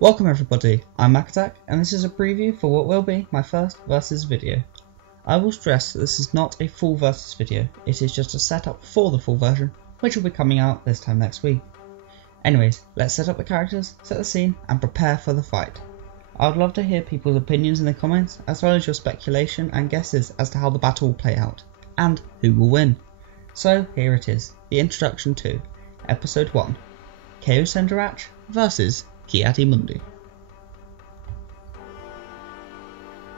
Welcome everybody, I'm Makattack, and this is a preview for what will be my first versus video. I will stress that this is not a full versus video, it is just a setup for the full version, which will be coming out this time next week. Anyways, let's set up the characters, set the scene, and prepare for the fight. I would love to hear people's opinions in the comments, as well as your speculation and guesses as to how the battle will play out, and who will win. So here it is, the introduction to Episode 1, Kao-cen versus Ki-Adi-Mundi.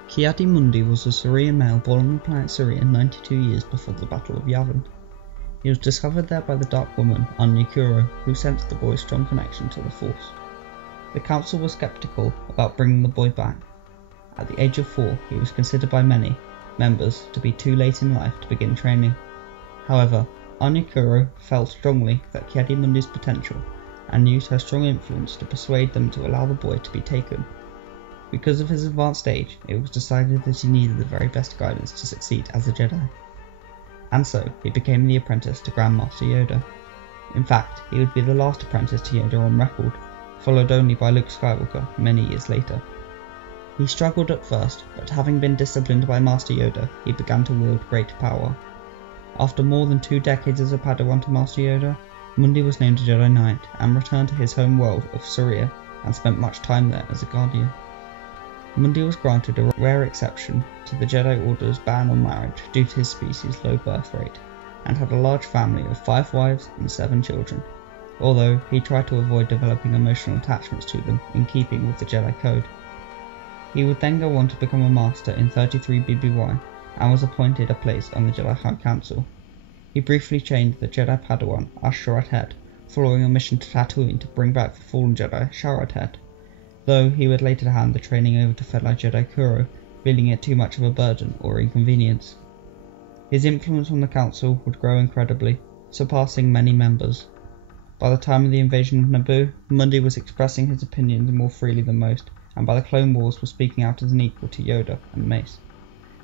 Ki-Adi-Mundi was a Surian male born on the planet Suria 92 years before the Battle of Yavin. He was discovered there by the Dark Woman, Anya Kuro, who sensed the boy's strong connection to the Force. The council was skeptical about bringing the boy back. At the age of 4, he was considered by many members to be too late in life to begin training. However, Anya Kuro felt strongly that Ki-Adi-Mundi's potential and used her strong influence to persuade them to allow the boy to be taken. Because of his advanced age, it was decided that he needed the very best guidance to succeed as a Jedi. And so, he became the apprentice to Grandmaster Yoda. In fact, he would be the last apprentice to Yoda on record, followed only by Luke Skywalker many years later. He struggled at first, but having been disciplined by Master Yoda, he began to wield great power. After more than 2 decades as a Padawan to Master Yoda, Mundi was named a Jedi Knight and returned to his home world of Suria and spent much time there as a guardian. Mundi was granted a rare exception to the Jedi Order's ban on marriage due to his species' low birth rate, and had a large family of 5 wives and 7 children, although he tried to avoid developing emotional attachments to them in keeping with the Jedi Code. He would then go on to become a Master in 33 BBY and was appointed a place on the Jedi High Council. He briefly trained the Jedi Padawan Ash'arat Head, following a mission to Tatooine to bring back the fallen Jedi Sharad Head, though he would later hand the training over to fellow Jedi Kuro, feeling it too much of a burden or inconvenience. His influence on the Council would grow incredibly, surpassing many members. By the time of the invasion of Naboo, Mundi was expressing his opinions more freely than most, and by the Clone Wars was speaking out as an equal to Yoda and Mace.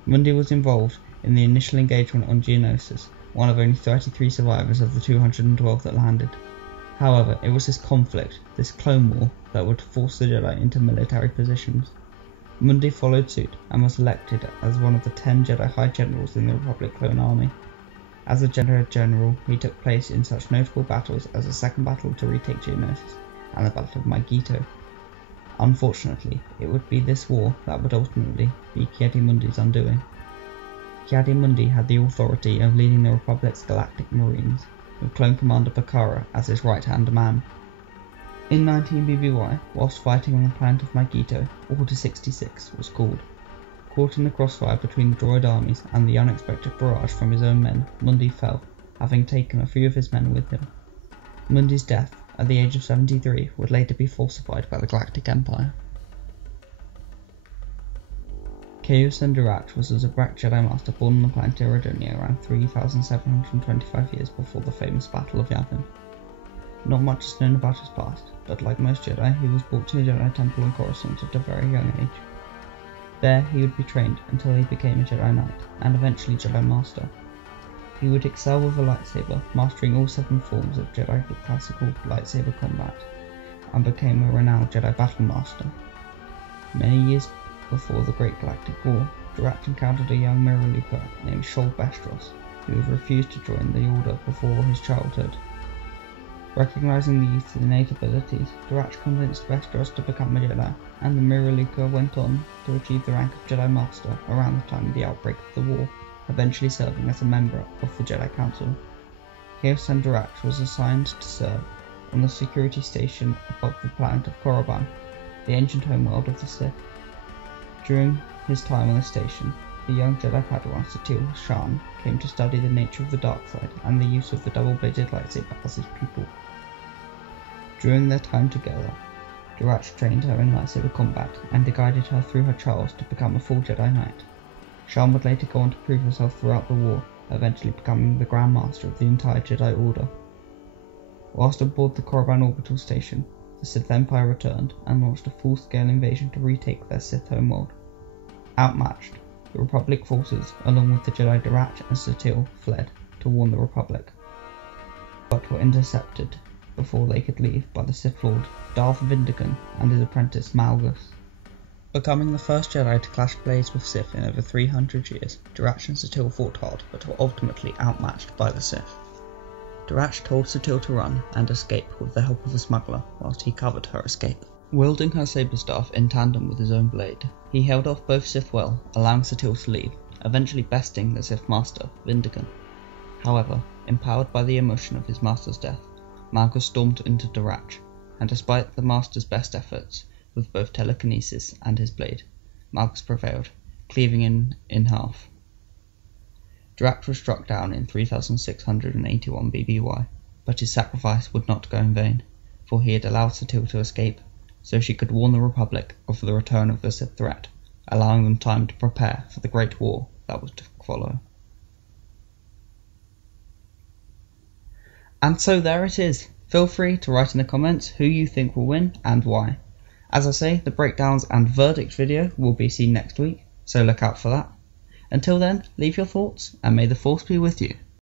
Mundi was involved in the initial engagement on Geonosis, one of only 33 survivors of the 212 that landed. However, it was this conflict, this Clone War, that would force the Jedi into military positions. Mundi followed suit and was elected as one of the 10 Jedi High Generals in the Republic Clone Army. As a Jedi General, he took place in such notable battles as the Second Battle to retake Geonosis and the Battle of Megiddo. Unfortunately, it would be this war that would ultimately be Ki-Adi-Mundi's undoing. Ki-Adi-Mundi had the authority of leading the Republic's Galactic Marines, with Clone Commander Bakara as his right-hand man. In 19 BBY, whilst fighting on the planet of Megiddo, Order 66 was called. Caught in the crossfire between the droid armies and the unexpected barrage from his own men, Mundi fell, having taken a few of his men with him. Mundi's death, at the age of 73, would later be falsified by the Galactic Empire. Kao-cen was a Zabrak Jedi Master born on the planet Eridonia around 3,725 years before the famous Battle of Yavin. Not much is known about his past, but like most Jedi, he was brought to the Jedi Temple in Coruscant at a very young age. There he would be trained until he became a Jedi Knight, and eventually Jedi Master. He would excel with a lightsaber, mastering all 7 forms of Jedi classical lightsaber combat, and became a renowned Jedi Battle Master. Many years before the Great Galactic War, Durat encountered a young Miraluka named Shol Bestros, who had refused to join the Order before his childhood. Recognizing the youth's innate abilities, Durat convinced Bestros to become a Jedi, and the Miraluka went on to achieve the rank of Jedi Master around the time of the outbreak of the war, eventually serving as a member of the Jedi Council. Kao-cen was assigned to serve on the security station above the planet of Korriban, the ancient homeworld of the Sith. During his time on the station, the young Jedi Padawan Satil Shan came to study the nature of the dark side and the use of the double-bladed lightsaber as his pupil. During their time together, Durat trained her in lightsaber combat and guided her through her trials to become a full Jedi Knight. Shan would later go on to prove herself throughout the war, eventually becoming the Grand Master of the entire Jedi Order. Whilst aboard the Korriban orbital station, the Sith Empire returned and launched a full-scale invasion to retake their Sith homeworld. Outmatched, the Republic forces, along with the Jedi Durat and Satil, fled to warn the Republic, but were intercepted before they could leave by the Sith Lord Darth Vindican and his apprentice Malgus. Becoming the first Jedi to clash blades with Sith in over 300 years, Durach and Satil fought hard but were ultimately outmatched by the Sith. Durach told Satil to run and escape with the help of a smuggler whilst he covered her escape. Wielding her saber staff in tandem with his own blade, he held off both Sith well, allowing Satil to leave, eventually besting the Sith Master, Vindican. However, empowered by the emotion of his master's death, Malgus stormed into Durach, and despite the Master's best efforts with both telekinesis and his blade, Malgus prevailed, cleaving in half. Durach was struck down in 3681 BBY, but his sacrifice would not go in vain, for he had allowed Satil to escape, so she could warn the Republic of the return of the Sith threat, allowing them time to prepare for the Great War that was to follow. And so there it is. Feel free to write in the comments who you think will win and why. As I say, the breakdowns and verdict video will be seen next week, so look out for that. Until then, leave your thoughts and may the Force be with you.